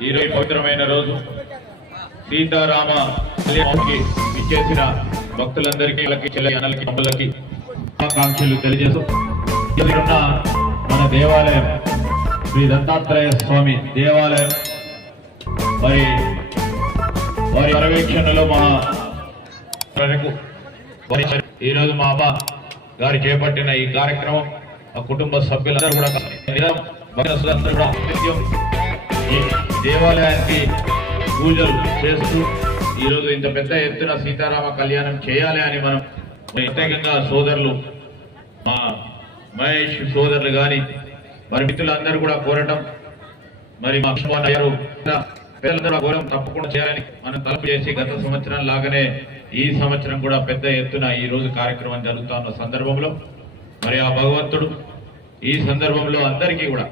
ఈరోజు పవిత్రమైన రోజు సీతారామ కళ్యాణానికి ఇచ్చేసిన భక్తులందరికీ చెల్లెలకి అమ్మలకి ఆకాంక్షలు తెలియజేస్తూ ఉన్న మన దేవాలయం శ్రీ దత్తాత్రేయ స్వామి దేవాలయం మరి వారి పర్యవేక్షణలో మా ఈరోజు మా అమ్మ గారు చేపట్టిన ఈ కార్యక్రమం ఆ కుటుంబ సభ్యులందరూ కూడా ఈ దేవాలయానికి పూజలు చేస్తూ ఈరోజు ఇంత పెద్ద ఎత్తున సీతారామ కళ్యాణం చేయాలి అని మనం ప్రత్యేకంగా సోదరులు మా మహేష్ సోదరులు కానీ మరి మిత్రులందరూ కూడా కోరటం మరి మా గారు పేదలందరూ కోరం తప్పకుండా చేయాలని మనం తలుపు చేసి గత సంవత్సరం లాగానే ఈ సంవత్సరం కూడా పెద్ద ఎత్తున ఈ రోజు కార్యక్రమం జరుగుతున్న సందర్భంలో మరి ఆ భగవంతుడు ఈ సందర్భంలో అందరికీ కూడా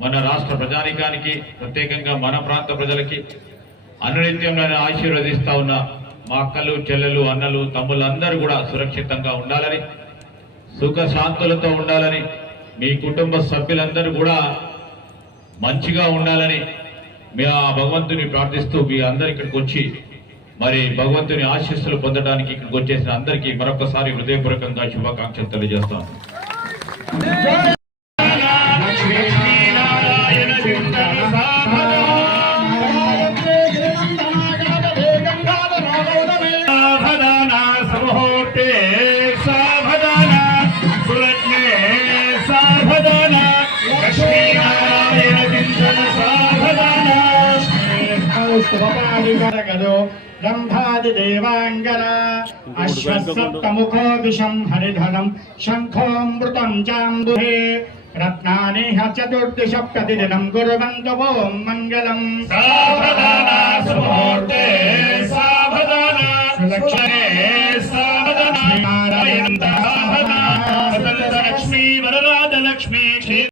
మన రాష్ట్ర ప్రజానికానికి ప్రత్యేకంగా మన ప్రాంత ప్రజలకి అనునిత్యం ఆశీర్వదిస్తా ఉన్న మా అక్కలు చెల్లెలు అన్నలు తమ్ముళ్ళు అందరూ కూడా సురక్షితంగా ఉండాలని సుఖ శాంతులతో ఉండాలని మీ కుటుంబ సభ్యులందరూ కూడా మంచిగా ఉండాలని మీ ఆ భగవంతుని ప్రార్థిస్తూ మీ అందరు ఇక్కడికి వచ్చి మరి భగవంతుని ఆశీస్సులు పొందడానికి ఇక్కడికి వచ్చేసిన అందరికీ మరొకసారి హృదయపూర్వకంగా శుభాకాంక్షలు తెలియజేస్తాను. ब्रह्मादिदेवांगर अश्वसप्तमुखो विषं हरिधनं शंखोऽमृतं चाम्बुहे रत्नानि चतुर्दश प्रतिदिनं कुर्वन्तु ओं मङ्गलम् सावधाना सुमुहूर्ते सावधाना सुलक्षणे सावधाना नारायणं